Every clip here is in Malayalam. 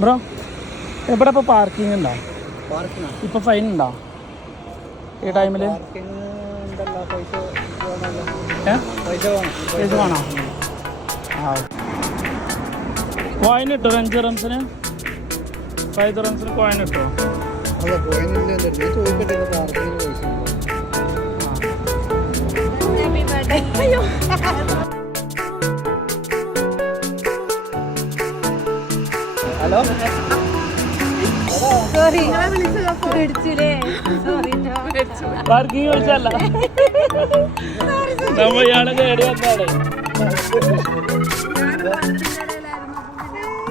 ബ്രോ എവിടെ ഇപ്പോൾ പാർക്കിംഗ് ഉണ്ടോ? ഇപ്പോൾ ഫൈൻ ഉണ്ടോ ഈ ടൈമിൽ? പൈസ വേണോ? ആ കോയിൻ കിട്ടുമോ? 5 റംസിന് 5 റംസിന് കോയിൻ കിട്ടുമോ? ഹലോ സോറി പേടിച്ചില്ലേ? പാർക്കിംഗ് വിളിച്ചല്ല നമ്മ ഇയാളെ കയറി വന്നാണ്.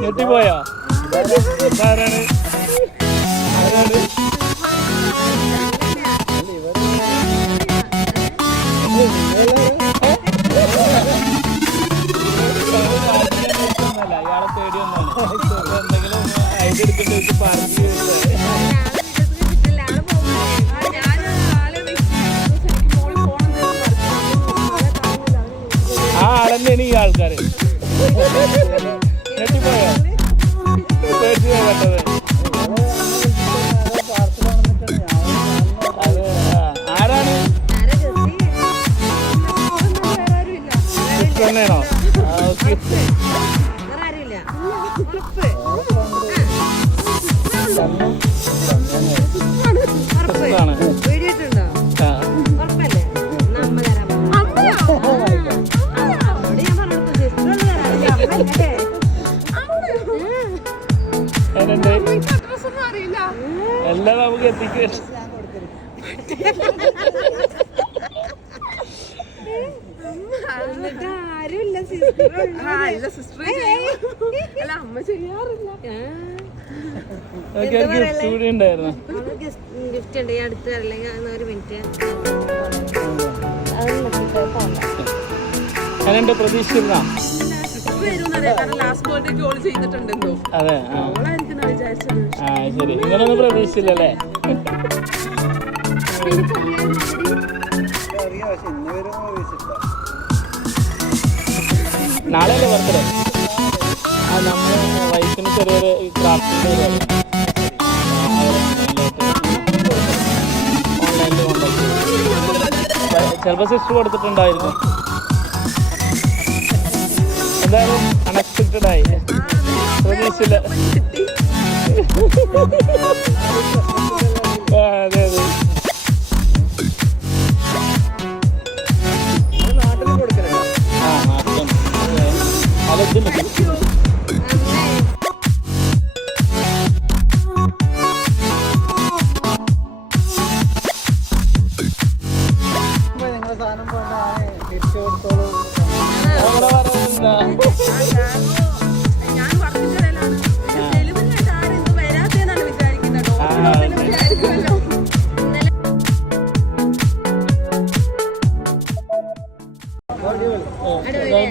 ഞെട്ടിപ്പോയോ? ആരാണ് ആരാണ്? ഇയാളെ പേടി ഒന്നാണ്. എന്തെങ്കിലും ഐഡി എടുക്കേണ്ടി വെച്ച് പാർക്കിംഗ് ആ ആളെന്നെയാണ് ഈ ആൾക്കാര്. ഞെട്ടിപ്പോയോ? പേടിച്ച് കേട്ടത് അത് ആരാണ്? തന്നെയാണോ? ഓക്കെ എല്ലാം നമുക്ക് എത്തിക്കുക. ഗിഫ്റ്റ് കൂടി ഉണ്ടായിരുന്നു. ഗിഫ്റ്റ് ഉണ്ട് അടുത്ത് അല്ലെങ്കിൽ ഒരു മിനിറ്റ്. ഞാനെന്റെ പ്രതീക്ഷിച്ചിരുന്ന അതെ. ആ ശരി, ഇങ്ങനൊന്നും പ്രതീക്ഷിച്ചില്ലല്ലേ? നാളെയല്ലേ ബർത്ത്ഡേ? ആ നമ്മൾ വൈഫിന് ചെറിയൊരു ക്രാഫ്റ്റിൻ്റെ പരിപാടി ഓൺലൈനിൽ കൊണ്ടുപോയി ചിലപ്പോൾ സിസ്റ്റർ കൊടുത്തിട്ടുണ്ടായിരുന്നു. എന്തായാലും അൺഎക്സ്പെക്റ്റഡ് ആയി, പ്രതീക്ഷിച്ചില്ല. അതെ അതെ. ആ നാട്ടിലും അലച്ചും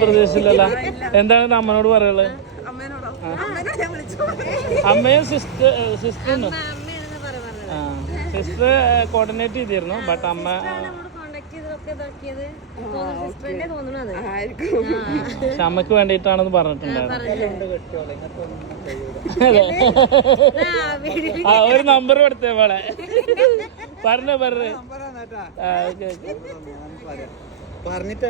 പ്രതീക്ഷിച്ചില്ലല്ലോ. എന്താണ് അമ്മനോട് പറയുള്ളത്? അമ്മയും സിസ്റ്ററും സിസ്റ്റർ കോർഡിനേറ്റ് ചെയ്തിരുന്നു. ബട്ട് അമ്മ പക്ഷെ അമ്മക്ക് വേണ്ടിയിട്ടാണെന്ന് പറഞ്ഞിട്ടുണ്ടായിരുന്നു. ഒരു നമ്പർ കൊടുത്തേ പോലെ പറഞ്ഞേ. പറഞ്ഞിട്ട്